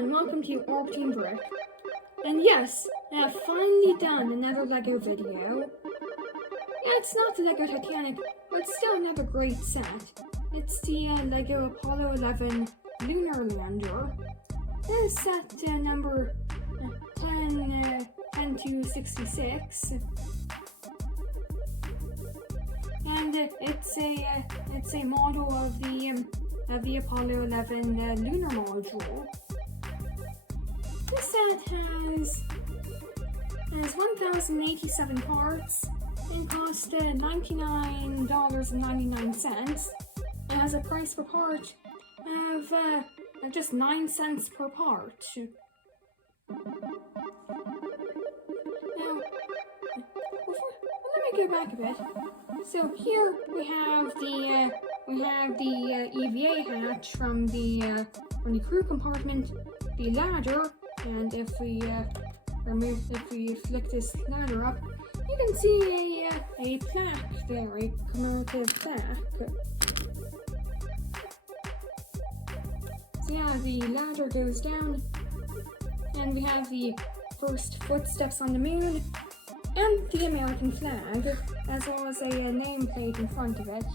and welcome to Orbiting Brick. And yes, I have finally done another LEGO video. Yeah, it's not the LEGO Titanic, but still another great set. It's the LEGO Apollo 11 Lunar Lander. This is set number 10-66. And it's a model of the Apollo 11 Lunar Module. This set has 1,087 parts and cost $99.99. It has a price per part of just 9 cents per part. Now, let me go back a bit. So here we have the EVA hatch from the crew compartment, the ladder, and if we flick this ladder up, you can see a plaque there, a commemorative plaque. So yeah, the ladder goes down, and we have the first footsteps on the moon, and the American flag, as well as a nameplate in front of it.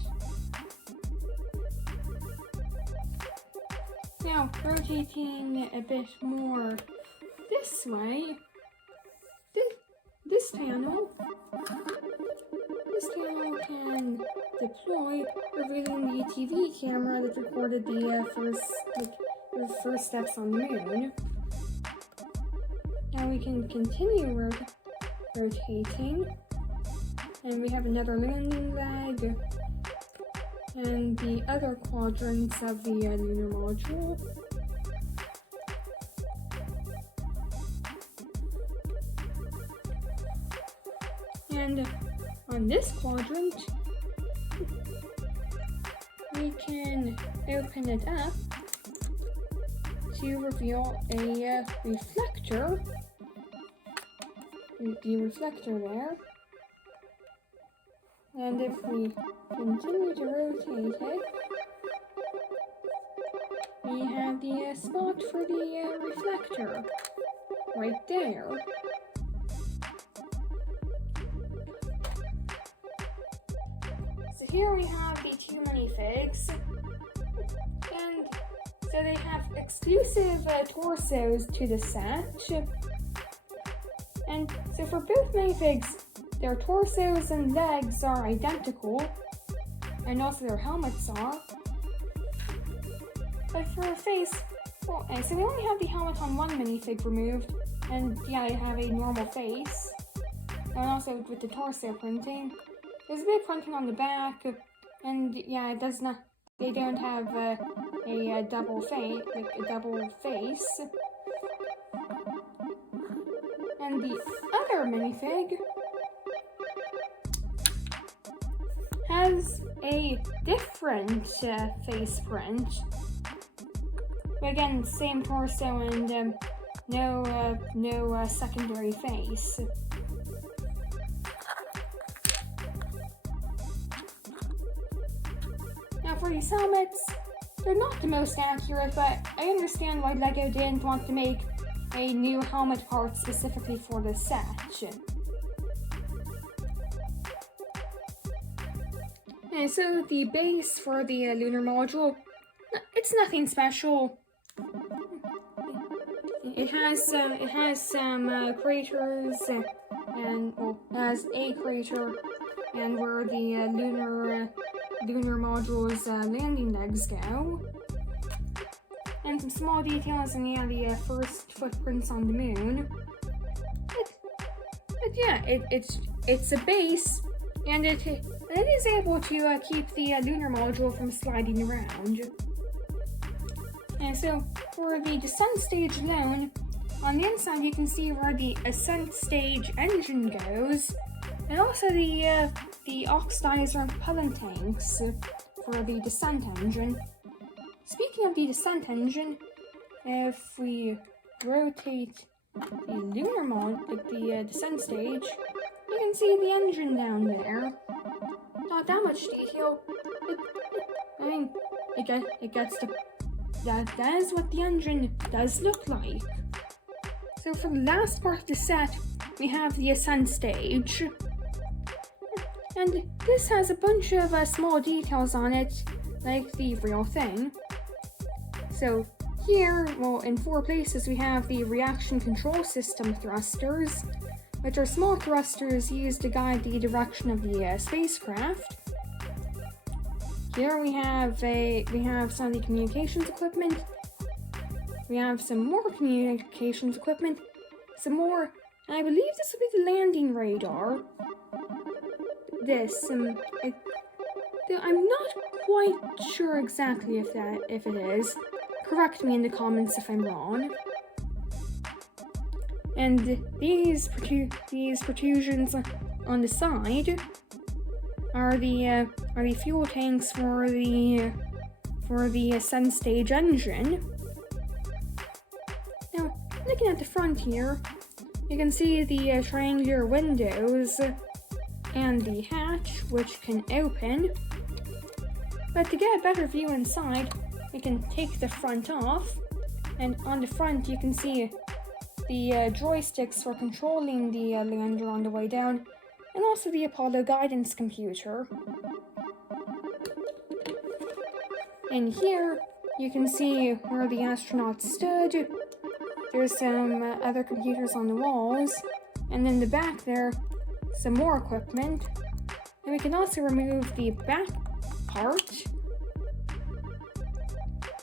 Now, rotating a bit more this way, this panel can deploy, revealing the TV camera that recorded the first steps on the moon. Now we can continue rotating, and we have another landing leg and the other quadrants of the lunar module. And on this quadrant, we can open it up to reveal a reflector. The reflector there. And if we continue to rotate it, we have the spot for the reflector right there. So here we have the two minifigs, and so they have exclusive torsos to the set. And so for both minifigs, their torsos and legs are identical, and also their helmets are. But for a face, well, so we only have the helmet on one minifig removed, and yeah, they have a normal face. And also with the torso printing, there's a bit of printing on the back, and yeah, it does not. They don't have a double face, like a double face. And the other minifig has a different face print. But again, same torso and no secondary face. Now for these helmets, they're not the most accurate, but I understand why LEGO didn't want to make a new helmet part specifically for this set. And so the base for the lunar module, it's nothing special. It has some craters, and well, it has a crater, and where the lunar module's landing legs go, and some small details in the first footprints on the moon. But yeah, it's a base, and it is able to keep the lunar module from sliding around. And so for the descent stage alone, on the inside you can see where the ascent stage engine goes, and also the oxidizer and propellant tanks for the descent engine. Speaking of the descent engine, if we rotate the lunar the descent stage, you can see the engine down there. Not that much detail, but I mean, it gets the that is what the engine does look like. So for the last part of the set, we have the ascent stage. And this has a bunch of small details on it, like the real thing. So here, well, in 4 places, we have the reaction control system thrusters, which are small thrusters used to guide the direction of the spacecraft. Here we have some of the communications equipment. We have some more communications equipment, some more. I believe this will be the landing radar. I'm not quite sure exactly if it is. Correct me in the comments if I'm wrong. And these protrusions on the side are the fuel tanks for the ascent stage engine. Now, looking at the front here, you can see the triangular windows and the hatch, which can open. But to get a better view inside, we can take the front off, and on the front you can see the joysticks for controlling the lander on the way down, and also the Apollo guidance computer. And here you can see where the astronauts stood. There's some other computers on the walls, and in the back there, some more equipment. And we can also remove the back part,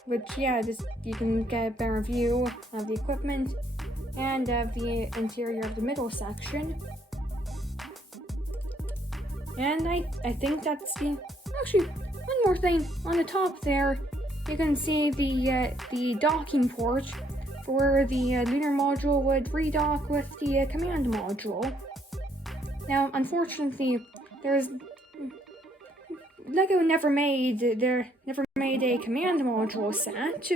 which, you can get a better view of the equipment and of the interior of the middle section. And I think that's the... Actually, one more thing. On the top there, you can see the docking port for where the Lunar Module would redock with the command module. Now, unfortunately, LEGO never made a command module set,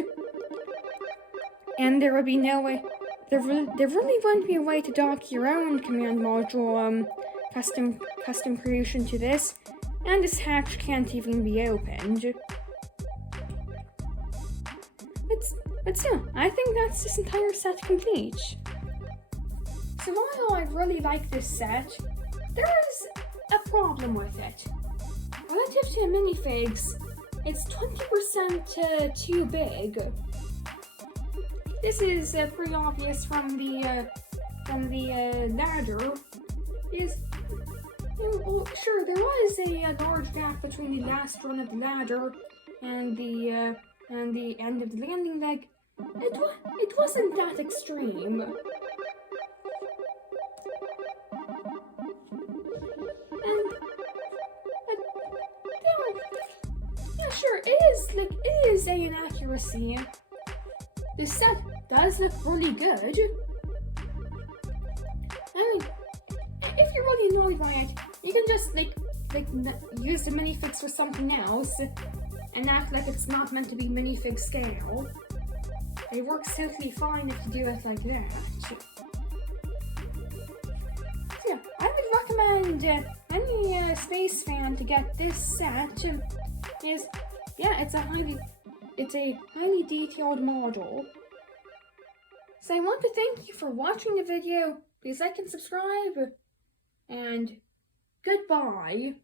and there would be no way. There really wouldn't be a way to dock your own command module custom creation to this, and this hatch can't even be opened. But still, I think that's this entire set complete. So while I really like this set, there is a problem with it. Relative to minifigs, it's 20% too big. This is pretty obvious from the ladder. Sure, there was a large gap between the last run of the ladder and the end of the landing leg. It wasn't that extreme. And sure, it is an inaccuracy. The set does look really good. I mean, if you're really annoyed by it, you can just use the minifix for something else and act like it's not meant to be minifig scale. It works totally fine if you do it like that. So yeah, I would recommend any space fan to get this set. It's a highly detailed model. So I want to thank you for watching the video. Please like and subscribe, and goodbye.